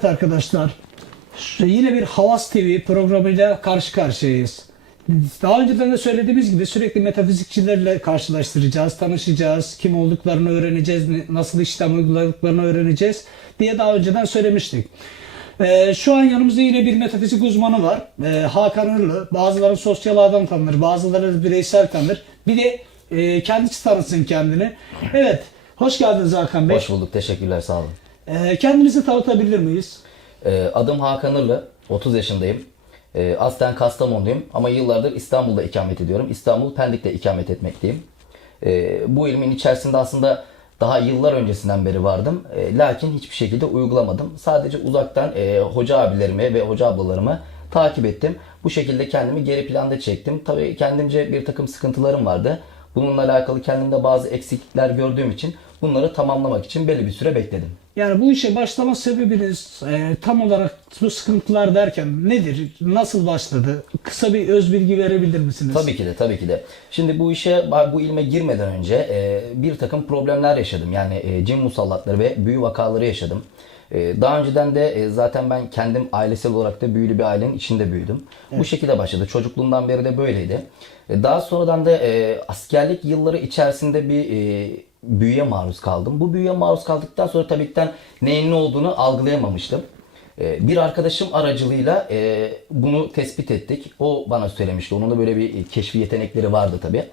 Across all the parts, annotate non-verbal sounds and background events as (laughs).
Evet arkadaşlar, yine bir Havas TV programıyla karşı karşıyayız. Daha önceden de söylediğimiz gibi sürekli metafizikçilerle karşılaştıracağız, tanışacağız, kim olduklarını öğreneceğiz, ne- nasıl işlem uyguladıklarını öğreneceğiz diye daha önceden söylemiştik. Ee, şu an yanımızda yine bir metafizik uzmanı var. Ee, Hakan Hırlı. Bazıları sosyal adam tanır, bazıları bireysel tanır. Bir de e, kendisi tanısın kendini. Evet, hoş geldiniz Hakan Bey. Hoş bulduk. Teşekkürler. Sağ olun. Ee, kendinizi tanıtabilir miyiz? Ee, adım Hakan Irlı. 30 yaşındayım. Ee, aslen Kastamonluyum ama yıllardır İstanbul'da ikamet ediyorum. İstanbul Pendik'te ikamet etmekteyim. Bu ilmin içerisinde aslında daha yıllar öncesinden beri vardım. Lakin hiçbir şekilde uygulamadım. Sadece uzaktan e, hoca abilerimi ve hoca ablalarımı takip ettim. Bu şekilde kendimi geri planda çektim. Tabii kendimce bir takım sıkıntılarım vardı. Bununla alakalı kendimde bazı eksiklikler gördüğüm için bunları tamamlamak için belli bir süre bekledim. Yani bu işe başlama sebebiniz e, tam olarak bu sıkıntılar derken nedir? Nasıl başladı? Kısa bir öz bilgi verebilir misiniz? Tabii ki de tabii ki de. Şimdi bu işe bu ilme girmeden önce e, bir takım problemler yaşadım. Yani e, cin musallatları ve büyü vakaları yaşadım. E, daha önceden de e, zaten ben kendim ailesel olarak da büyülü bir ailenin içinde büyüdüm. Bu şekilde başladı. Çocukluğumdan beri de böyleydi. E, daha sonradan da e, askerlik yılları içerisinde bir e, büyüye maruz kaldım. Bu büyüye maruz kaldıktan sonra de neyin ne olduğunu algılayamamıştım. Ee, Bir arkadaşım aracılığıyla e, bunu tespit ettik. O bana söylemişti. Onun da böyle bir keşfi yetenekleri vardı tabii.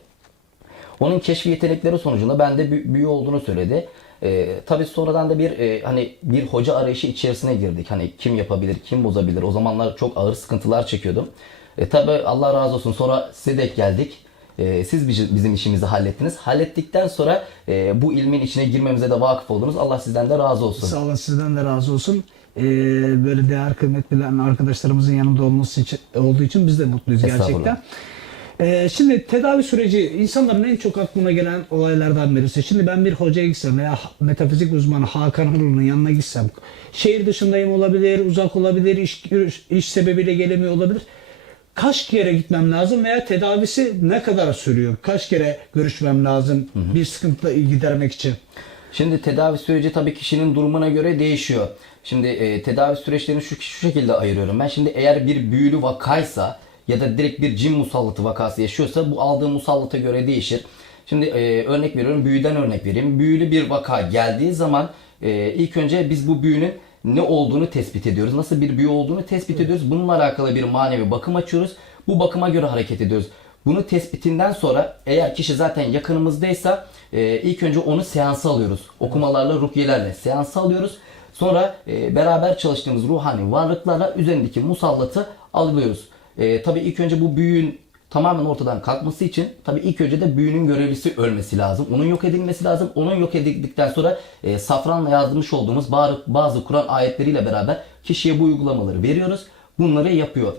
Onun keşfi yetenekleri sonucunda bende bü- büyü olduğunu söyledi. Ee, tabii sonradan da bir e, hani bir hoca arayışı içerisine girdik. Hani kim yapabilir, kim bozabilir. O zamanlar çok ağır sıkıntılar çekiyordum. E, tabii Allah razı olsun. Sonra size denk geldik. E, siz bizi- bizim işimizi hallettiniz. Hallettikten sonra e, bu ilmin içine girmemize de vakıf oldunuz. Allah sizden de razı olsun. Sağ olun sizden de razı olsun. Ee, böyle değer kıymet bilen arkadaşlarımızın yanında olması için, olduğu için biz de mutluyuz gerçekten. Ee, şimdi tedavi süreci insanların en çok aklına gelen olaylardan birisi. Şimdi ben bir hocaya gitsem veya metafizik uzmanı Hakan Hırlı'nın yanına gitsem şehir dışındayım olabilir, uzak olabilir, iş, iş sebebiyle gelemiyor olabilir. Kaç kere gitmem lazım veya tedavisi ne kadar sürüyor? Kaç kere görüşmem lazım bir sıkıntı gidermek için? Şimdi tedavi süreci tabii kişinin durumuna göre değişiyor. Şimdi e, tedavi süreçlerini şu, şu şekilde ayırıyorum. Ben şimdi eğer bir büyülü vakaysa ya da direkt bir cin musallatı vakası yaşıyorsa bu aldığım musallata göre değişir. Şimdi e, örnek veriyorum büyüden örnek vereyim. Büyülü bir vaka geldiği zaman e, ilk önce biz bu büyünün ne olduğunu tespit ediyoruz. Nasıl bir büyü olduğunu tespit ediyoruz. Bununla alakalı bir manevi bakım açıyoruz. Bu bakıma göre hareket ediyoruz. Bunu tespitinden sonra eğer kişi zaten yakınımızdaysa e, ilk önce onu seansa alıyoruz. Okumalarla, rukiyelerle seansa alıyoruz. Sonra e, beraber çalıştığımız ruhani varlıklarla üzerindeki musallatı alıyoruz. E, tabii ilk önce bu büyünün tamamen ortadan kalkması için tabii ilk önce de büyünün görevlisi ölmesi lazım. Onun yok edilmesi lazım. Onun yok edildikten sonra e, safranla yazmış olduğumuz bazı, bazı Kur'an ayetleriyle beraber kişiye bu uygulamaları veriyoruz. Bunları yapıyor.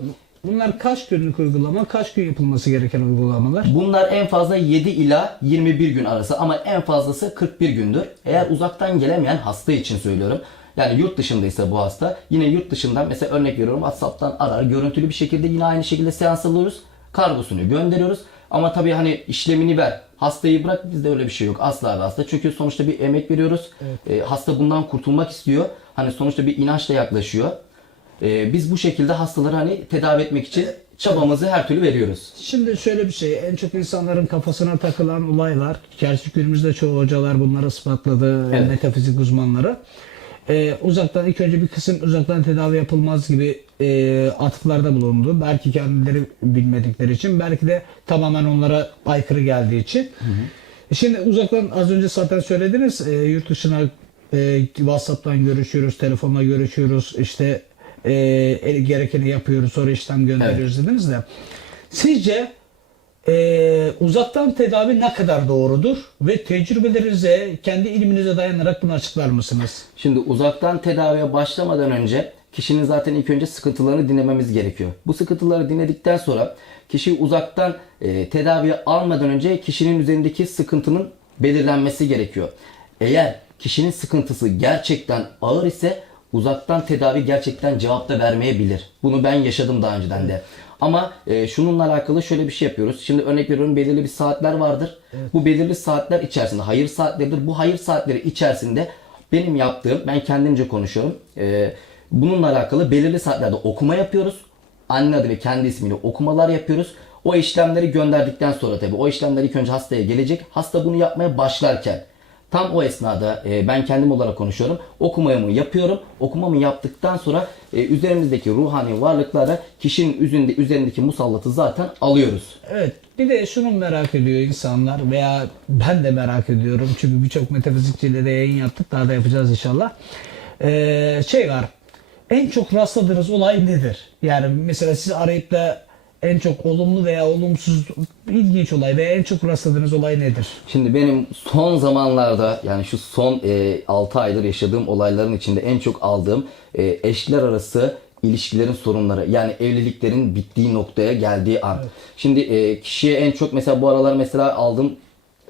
Bunlar kaç günlük uygulama, kaç gün yapılması gereken uygulamalar? Bunlar en fazla 7 ila 21 gün arası ama en fazlası 41 gündür. Eğer uzaktan gelemeyen hasta için söylüyorum. Yani yurt dışındaysa bu hasta yine yurt dışından mesela örnek veriyorum WhatsApp'tan arar görüntülü bir şekilde yine aynı şekilde seans alıyoruz. Kargosunu gönderiyoruz. Ama tabii hani işlemini ver. Hastayı bırak bizde öyle bir şey yok. Asla ve asla. Çünkü sonuçta bir emek veriyoruz. Ee, hasta bundan kurtulmak istiyor. Hani sonuçta bir inançla yaklaşıyor. Ee, biz bu şekilde hastaları hani tedavi etmek için çabamızı her türlü veriyoruz. Şimdi şöyle bir şey, en çok insanların kafasına takılan olaylar, gerçi günümüzde çoğu hocalar bunları ispatladı, Evet. metafizik uzmanları. Ee, uzaktan ilk önce bir kısım uzaktan tedavi yapılmaz gibi e, atıflarda bulundu. Belki kendileri bilmedikleri için, belki de tamamen onlara aykırı geldiği için. Şimdi uzaktan az önce zaten söylediniz, e, yurt dışına e, WhatsApp'tan görüşüyoruz, telefonla görüşüyoruz, işte e, gerekeni yapıyoruz, sonra işlem gönderiyoruz dediniz de. Sizce e, uzaktan tedavi ne kadar doğrudur ve tecrübelerinize, kendi ilminize dayanarak bunu açıklar mısınız? Şimdi uzaktan tedaviye başlamadan önce kişinin zaten ilk önce sıkıntılarını dinlememiz gerekiyor. Bu sıkıntıları dinledikten sonra kişi uzaktan e, tedaviye almadan önce kişinin üzerindeki sıkıntının belirlenmesi gerekiyor. Eğer kişinin sıkıntısı gerçekten ağır ise uzaktan tedavi gerçekten cevap da vermeyebilir. Bunu ben yaşadım daha önceden de. Ama e, şununla alakalı şöyle bir şey yapıyoruz. Şimdi örnek veriyorum belirli bir saatler vardır. Bu belirli saatler içerisinde hayır saatleridir. Bu hayır saatleri içerisinde benim yaptığım, ben kendimce konuşuyorum. E, Bununla alakalı belirli saatlerde okuma yapıyoruz. Anne adı ve kendi ismiyle okumalar yapıyoruz. O işlemleri gönderdikten sonra tabii o işlemler ilk önce hastaya gelecek. Hasta bunu yapmaya başlarken tam o esnada e, ben kendim olarak konuşuyorum. Okumamı yapıyorum. Okumamı yaptıktan sonra e, üzerimizdeki ruhani varlıklara kişinin üzerinde, üzerindeki musallatı zaten alıyoruz. Evet. Bir de şunu merak ediyor insanlar veya ben de merak ediyorum. Çünkü birçok metafizikçilere yayın yaptık. Daha da yapacağız inşallah. Ee, şey var. En çok rastladığınız olay nedir? Yani mesela siz arayıp da en çok olumlu veya olumsuz ilginç olay veya en çok rastladığınız olay nedir? Şimdi benim son zamanlarda yani şu son e, 6 aydır yaşadığım olayların içinde en çok aldığım e, eşler arası ilişkilerin sorunları yani evliliklerin bittiği noktaya geldiği an. Şimdi e, kişiye en çok mesela bu aralar mesela aldığım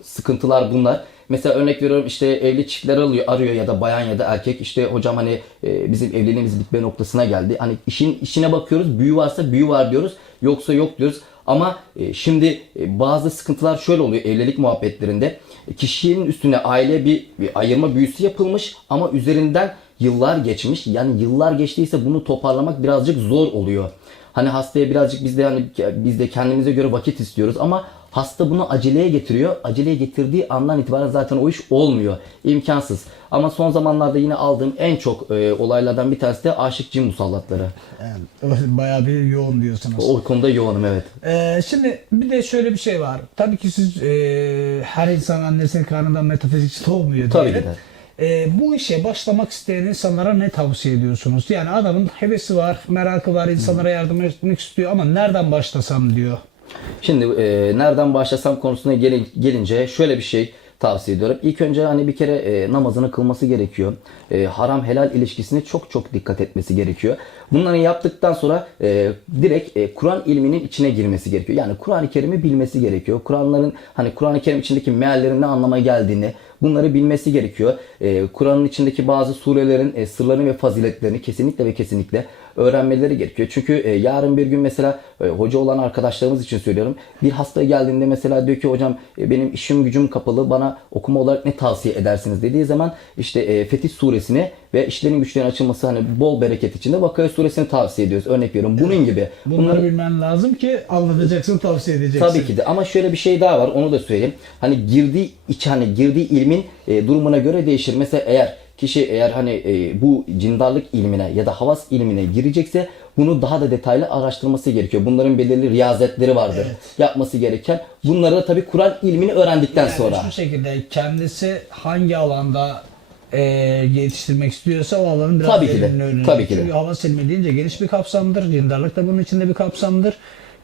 sıkıntılar bunlar. Mesela örnek veriyorum işte evli çiftler arıyor, arıyor ya da bayan ya da erkek işte hocam hani e, bizim evliliğimiz bitme noktasına geldi. Hani işin işine bakıyoruz büyü varsa büyü var diyoruz yoksa yok diyoruz. Ama e, şimdi e, bazı sıkıntılar şöyle oluyor evlilik muhabbetlerinde. E, Kişinin üstüne aile bir, bir ayırma büyüsü yapılmış ama üzerinden yıllar geçmiş. Yani yıllar geçtiyse bunu toparlamak birazcık zor oluyor. Hani hastaya birazcık biz de yani biz de kendimize göre vakit istiyoruz ama hasta bunu aceleye getiriyor. Aceleye getirdiği andan itibaren zaten o iş olmuyor. İmkansız. Ama son zamanlarda yine aldığım en çok e, olaylardan bir tanesi de aşık cin musallatları. Yani bayağı bir yoğun diyorsunuz. O konuda yoğunum evet. Ee, şimdi bir de şöyle bir şey var. Tabii ki siz e, her insan annesinin karnından metafizikçi doğmuyor Tabii ki de. Ee, bu işe başlamak isteyen insanlara ne tavsiye ediyorsunuz? Yani adamın hevesi var, merakı var, insanlara yardım etmek istiyor ama nereden başlasam diyor. Şimdi e, nereden başlasam konusuna gelin- gelince şöyle bir şey tavsiye ediyorum. İlk önce hani bir kere e, namazını kılması gerekiyor. E, haram helal ilişkisine çok çok dikkat etmesi gerekiyor. Bunları yaptıktan sonra e, direkt e, Kur'an ilminin içine girmesi gerekiyor. Yani Kur'an-ı Kerim'i bilmesi gerekiyor. Kur'anların hani Kur'an-ı Kerim içindeki meallerin ne anlama geldiğini bunları bilmesi gerekiyor. E, Kur'an'ın içindeki bazı surelerin e, sırlarını ve faziletlerini kesinlikle ve kesinlikle öğrenmeleri gerekiyor. Çünkü e, yarın bir gün mesela e, hoca olan arkadaşlarımız için söylüyorum. Bir hasta geldiğinde mesela diyor ki hocam e, benim işim gücüm kapalı bana okuma olarak ne tavsiye edersiniz dediği zaman işte e, Fetih suresini ve işlerin güçlerin açılması hani bol bereket içinde Vakaya suresini tavsiye ediyoruz. Örnek veriyorum. Bunun gibi. Bunları Bunları bilmen lazım ki anlatacaksın, tavsiye edeceksin. Tabii ki de ama şöyle bir şey daha var onu da söyleyeyim. Hani girdiği iç hani girdiği ilmin e, durumuna göre değişir. Mesela eğer kişi eğer hani e, bu cindarlık ilmine ya da havas ilmine girecekse bunu daha da detaylı araştırması gerekiyor. Bunların belirli riyazetleri vardır. Yapması gereken. Bunları da tabii Kur'an ilmini öğrendikten Yani sonra. şu şekilde kendisi hangi alanda e, yetiştirmek istiyorsa o alanın biraz Tabii ki de, öğrenecek. tabii ki de. Çünkü hava silme deyince geniş bir kapsamdır. Cindarlık da bunun içinde bir kapsamdır.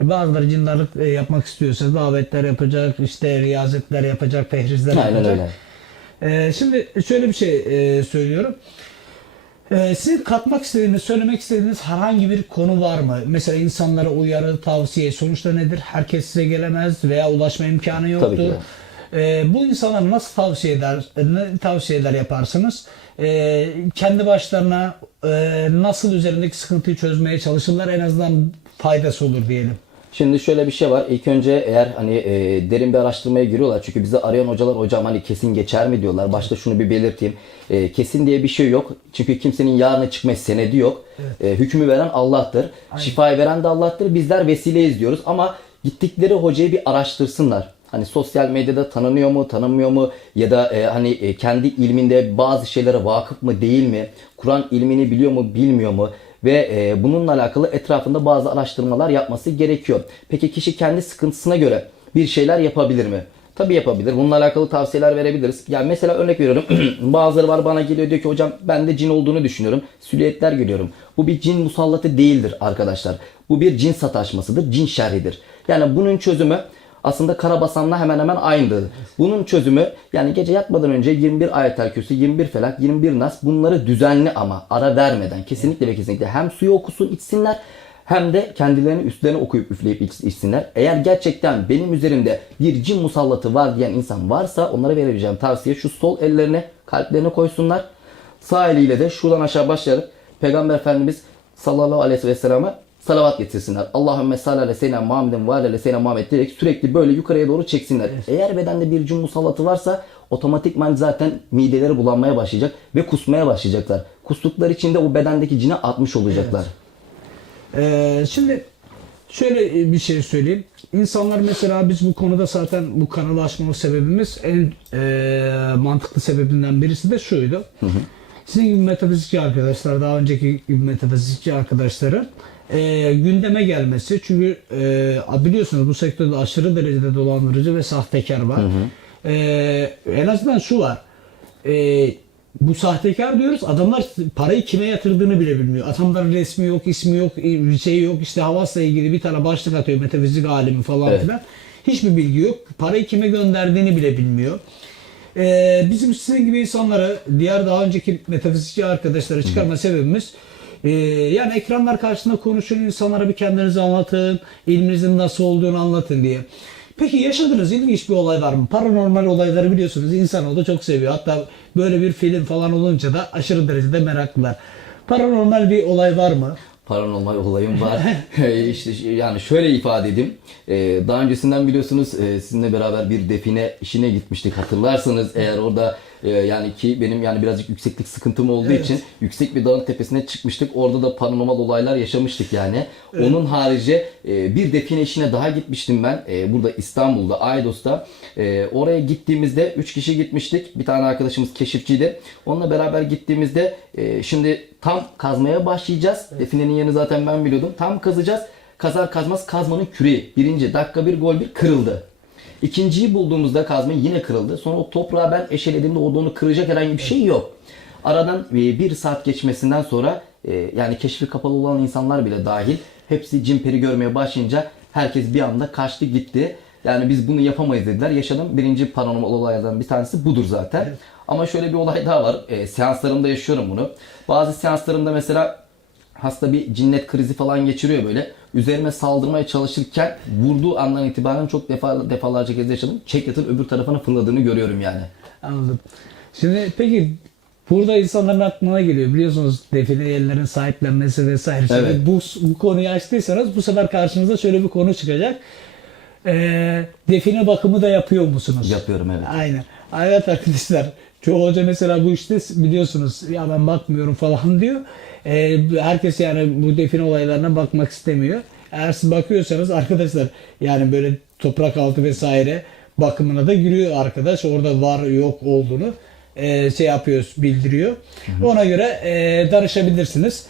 E, Bazıları cindarlık e, yapmak istiyorsa davetler yapacak, işte riyazetler yapacak, fehrizler Aynen yapacak. öyle. E, şimdi şöyle bir şey e, söylüyorum. E, sizin katmak istediğiniz, söylemek istediğiniz herhangi bir konu var mı? Mesela insanlara uyarı, tavsiye, sonuçta nedir? Herkes size gelemez veya ulaşma imkanı yoktur. Tabii ki de. Ee, bu insanlara nasıl tavsiye eder, ne tavsiyeler yaparsınız? Ee, kendi başlarına e, nasıl üzerindeki sıkıntıyı çözmeye çalışırlar en azından faydası olur diyelim. Şimdi şöyle bir şey var. İlk önce eğer hani e, derin bir araştırmaya giriyorlar. Çünkü bizi arayan hocalar hocam hani kesin geçer mi diyorlar. Başta şunu bir belirteyim. E, kesin diye bir şey yok. Çünkü kimsenin yarına çıkma senedi yok. E, hükmü veren Allah'tır. Şifayı veren de Allah'tır. Bizler vesileyiz diyoruz. Ama gittikleri hocayı bir araştırsınlar. Hani sosyal medyada tanınıyor mu, tanınmıyor mu ya da e, hani e, kendi ilminde bazı şeylere vakıf mı değil mi? Kur'an ilmini biliyor mu, bilmiyor mu? Ve e, bununla alakalı etrafında bazı araştırmalar yapması gerekiyor. Peki kişi kendi sıkıntısına göre bir şeyler yapabilir mi? Tabii yapabilir. Bununla alakalı tavsiyeler verebiliriz. Yani mesela örnek veriyorum. (clears throat) Bazıları var bana geliyor diyor ki hocam ben de cin olduğunu düşünüyorum. Süliyetler görüyorum. Bu bir cin musallatı değildir arkadaşlar. Bu bir cin sataşmasıdır. Cin şerridir. Yani bunun çözümü aslında karabasanla hemen hemen aynıdır. Bunun çözümü yani gece yatmadan önce 21 ayetel kürsü, 21 felak, 21 nas bunları düzenli ama ara vermeden kesinlikle ve kesinlikle hem suyu okusun içsinler hem de kendilerini üstlerine okuyup üfleyip iç- içsinler. Eğer gerçekten benim üzerimde bir cin musallatı var diyen insan varsa onlara verebileceğim tavsiye şu sol ellerine kalplerine koysunlar. Sağ eliyle de şuradan aşağı başlayarak Peygamber Efendimiz sallallahu aleyhi ve selleme salavat getirsinler. Allahümme salli ala seyyidina Muhammedin ve ala seyyidina Muhammed diyerek sürekli böyle yukarıya doğru çeksinler. Eğer bedende bir cin musallatı varsa otomatikman zaten mideleri bulanmaya başlayacak ve kusmaya başlayacaklar. kustukları için de o bedendeki cini atmış olacaklar. Ee, şimdi şöyle bir şey söyleyeyim. İnsanlar mesela biz bu konuda zaten bu kanalı açmama sebebimiz en e, mantıklı sebebinden birisi de şuydu. Sizin gibi metafizikçi arkadaşlar, daha önceki gibi metafizikçi arkadaşların e, gündeme gelmesi. Çünkü e, biliyorsunuz bu sektörde aşırı derecede dolandırıcı ve sahtekar var. E, en azından şu var. E, bu sahtekar diyoruz. Adamlar parayı kime yatırdığını bile bilmiyor. Adamların resmi yok, ismi yok, bir şey yok. İşte havasla ilgili bir tane başlık atıyor metafizik alemi falan Evet. filan. Hiçbir bilgi yok. Parayı kime gönderdiğini bile bilmiyor. Ee, bizim sizin gibi insanları, diğer daha önceki metafizikçi arkadaşları çıkarma sebebimiz e, yani ekranlar karşısında konuşun, insanlara bir kendinizi anlatın, ilminizin nasıl olduğunu anlatın diye. Peki yaşadığınız ilginç bir olay var mı? Paranormal olayları biliyorsunuz insanoğlu çok seviyor. Hatta böyle bir film falan olunca da aşırı derecede meraklılar. Paranormal bir olay var mı? Paranormal olayım var. (laughs) E, işte yani şöyle ifade edeyim. E, daha öncesinden biliyorsunuz e, sizinle beraber bir define işine gitmiştik. Hatırlarsanız eğer orada e, yani ki benim yani birazcık yükseklik sıkıntım olduğu Evet. için yüksek bir dağın tepesine çıkmıştık. Orada da paranormal olaylar yaşamıştık yani. Onun harici e, bir define işine daha gitmiştim ben. E, burada İstanbul'da Aydos'ta. E, oraya gittiğimizde 3 kişi gitmiştik. Bir tane arkadaşımız keşifçiydi. Onunla beraber gittiğimizde e, şimdi tam kazmaya başlayacağız. Definenin yerini zaten ben biliyordum. Tam kazacağız. Kazar kazmaz kazmanın küreği. Birinci dakika bir gol bir kırıldı. İkinciyi bulduğumuzda kazma yine kırıldı. Sonra o toprağı ben eşelediğimde orada onu kıracak herhangi bir şey yok. Aradan e, bir saat geçmesinden sonra e, yani keşfi kapalı olan insanlar bile dahil hepsi cimperi görmeye başlayınca herkes bir anda kaçtı gitti. Yani biz bunu yapamayız dediler. Yaşadığım birinci paranormal olaylardan bir tanesi budur zaten. Ama şöyle bir olay daha var. E, seanslarımda yaşıyorum bunu. Bazı seanslarımda mesela hasta bir cinnet krizi falan geçiriyor böyle. Üzerime saldırmaya çalışırken vurduğu andan itibaren çok defa, defalarca kez yaşadım. Çekyatın öbür tarafına fırladığını görüyorum yani. Anladım. Şimdi peki burada insanların aklına geliyor biliyorsunuz define yerlerin sahiplenmesi vesaire. Şimdi Evet. bu, bu konuyu açtıysanız bu sefer karşınıza şöyle bir konu çıkacak. Ee, define bakımı da yapıyor musunuz? Yapıyorum evet. Aynen. Evet arkadaşlar. Çoğu hoca mesela bu işte biliyorsunuz ya ben bakmıyorum falan (laughs) diyor. Ee, herkes yani bu define olaylarına bakmak istemiyor. Eğer siz bakıyorsanız arkadaşlar yani böyle toprak altı vesaire bakımına da giriyor arkadaş. Orada var yok olduğunu e, şey yapıyoruz bildiriyor. Ona göre e, danışabilirsiniz.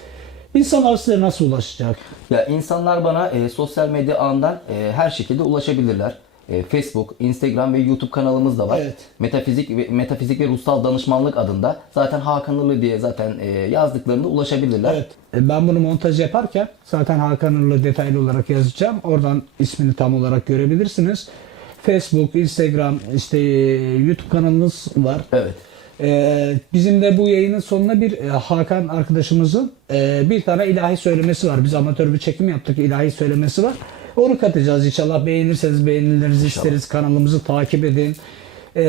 İnsanlar size nasıl ulaşacak? Ya insanlar bana e, sosyal medya ağından e, her şekilde ulaşabilirler. E, Facebook, Instagram ve YouTube kanalımız da var. Evet. Metafizik ve Metafizik ve Ruhsal Danışmanlık adında zaten Hakan Irlı diye zaten e, yazdıklarında ulaşabilirler. Evet. E, Ben bunu montaj yaparken zaten Hakan Irlı detaylı olarak yazacağım. Oradan ismini tam olarak görebilirsiniz. Facebook, Instagram, işte e, YouTube kanalımız var. Evet. Ee, bizim de bu yayının sonuna bir e, Hakan arkadaşımızın e, bir tane ilahi söylemesi var. Biz amatör bir çekim yaptık. ilahi söylemesi var. Onu katacağız inşallah. Beğenirseniz beğenilerinizi isteriz. Kanalımızı takip edin. Ee,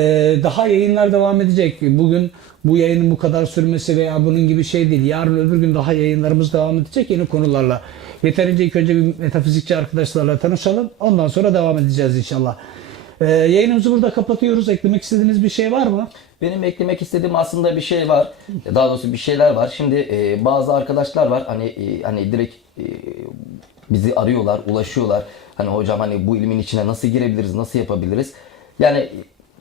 daha yayınlar devam edecek. Bugün bu yayının bu kadar sürmesi veya bunun gibi şey değil. Yarın öbür gün daha yayınlarımız devam edecek yeni konularla. Yeterince ilk önce bir metafizikçi arkadaşlarla tanışalım. Ondan sonra devam edeceğiz inşallah. Ee, yayınımızı burada kapatıyoruz. Eklemek istediğiniz bir şey var mı? Benim eklemek istediğim aslında bir şey var. Daha doğrusu bir şeyler var. Şimdi e, bazı arkadaşlar var hani e, hani direkt e, bizi arıyorlar, ulaşıyorlar. Hani hocam hani bu ilmin içine nasıl girebiliriz, nasıl yapabiliriz? Yani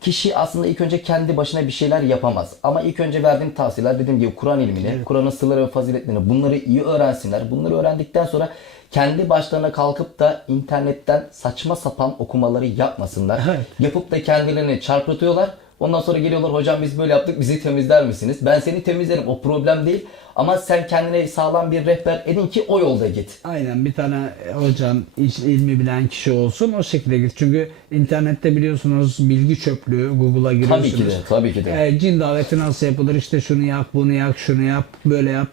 kişi aslında ilk önce kendi başına bir şeyler yapamaz. Ama ilk önce verdiğim tavsiyeler dediğim gibi Kur'an ilmini, Kur'an'ın sırları ve faziletlerini bunları iyi öğrensinler. Bunları öğrendikten sonra kendi başlarına kalkıp da internetten saçma sapan okumaları yapmasınlar. Evet. Yapıp da kendilerini çarpıtıyorlar. Ondan sonra geliyorlar hocam biz böyle yaptık bizi temizler misiniz? Ben seni temizlerim o problem değil. Ama sen kendine sağlam bir rehber edin ki o yolda git. Aynen bir tane hocan iş- ilmi bilen kişi olsun o şekilde git. Çünkü internette biliyorsunuz bilgi çöplüğü Google'a giriyorsunuz. Tabii ki de, tabii ki de. E, cin daveti nasıl yapılır işte şunu yak bunu yak şunu yap böyle yap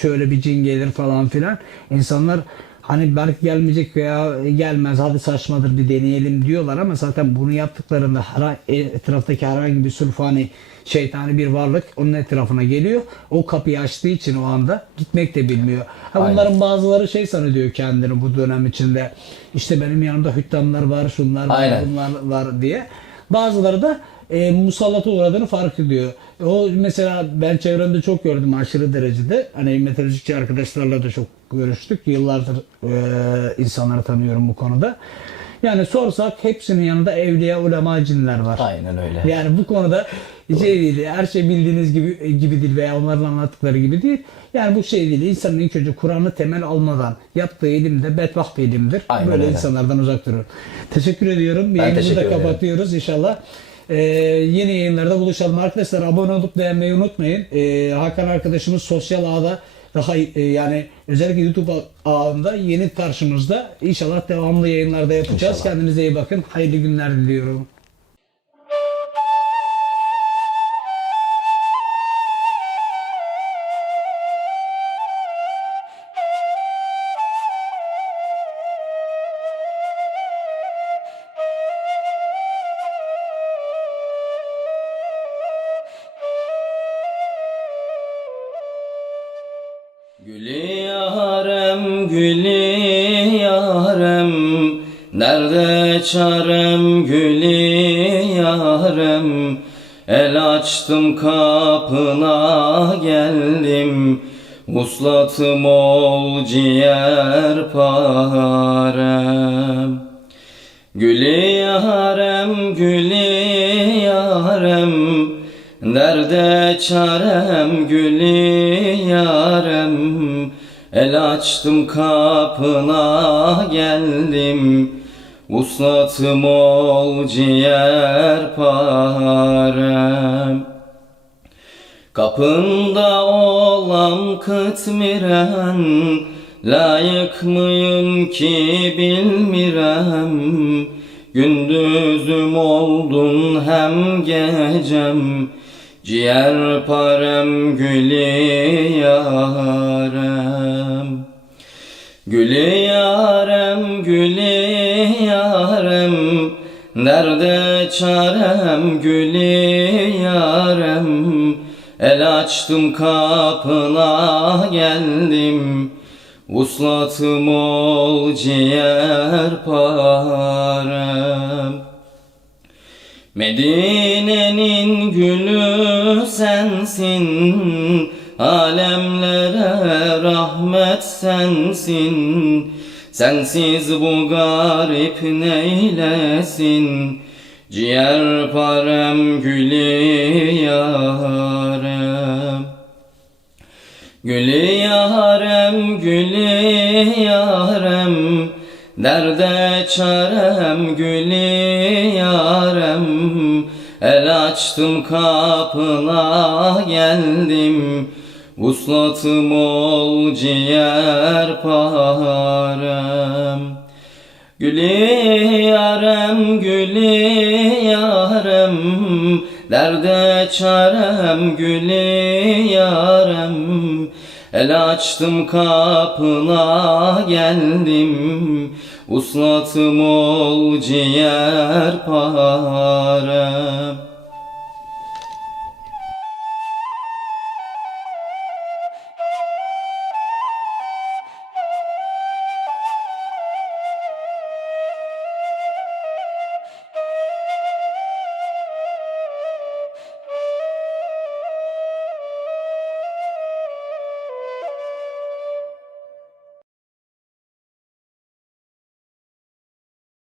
şöyle bir cin gelir falan filan. İnsanlar hani belki gelmeyecek veya gelmez hadi saçmadır bir deneyelim diyorlar ama zaten bunu yaptıklarında hera- etraftaki herhangi bir sulfani şeytani bir varlık onun etrafına geliyor. O kapıyı açtığı için o anda gitmek de bilmiyor. Ha, Aynen. bunların bazıları şey sanıyor kendini bu dönem içinde. İşte benim yanımda hüttamlar var, şunlar var, Aynen. bunlar var diye. Bazıları da e, musallata uğradığını fark ediyor. O mesela ben çevremde çok gördüm aşırı derecede. Hani meteorolojikçi arkadaşlarla da çok görüştük. Yıllardır e, insanları tanıyorum bu konuda. Yani sorsak hepsinin yanında evliya, ulema, cinler var. Aynen öyle. Yani bu konuda şey değil, her şey bildiğiniz gibi gibi değil veya onların anlattıkları gibi değil. Yani bu şey değil. İnsanın ilk önce Kur'an'ı temel almadan yaptığı ilim de bedbaht bir ilimdir. Aynen Böyle öyle. insanlardan uzak durun. Teşekkür ediyorum. Yayınımızı da kapatıyoruz inşallah. Ee, yeni yayınlarda buluşalım. Arkadaşlar abone olup beğenmeyi unutmayın. Ee, Hakan arkadaşımız sosyal ağda daha e, yani özellikle YouTube ağında yeni karşımızda. İnşallah devamlı yayınlarda yapacağız. İnşallah. Kendinize iyi bakın. Hayırlı günler diliyorum. Gülü yarem, gülü yarem. Nerede çarem gülü yarem? El açtım kapına geldim. Uslatım ol ciğer parem. Gülü yarem, gülü yarem. Nerede çarem gülü yarem El açtım kapına geldim. Uslatım ol ciğer parem. Kapında olan kıtmiren Layık mıyım ki bilmirem. Gündüzüm oldun hem gecem Ciğer parem gülü yarem Gülü yarem, gülü yarem. Nerede çarem gülü yarem? El açtım kapına geldim. Uslatım ol ciğer parem. Medine'nin gülü sensin. Alemlere rahmet sensin Sensiz bu garip neylesin? Ciğer parem gülü yarem. Gülü yarem, gülü yarem. Derde çarem, gülü yarem. El açtım kapına geldim Vuslatım ol ciğer parem. Gülü yarem, gülü yarem. Derde çarem, gülü yarem. El açtım kapına geldim. Uslatım ol ciğer parem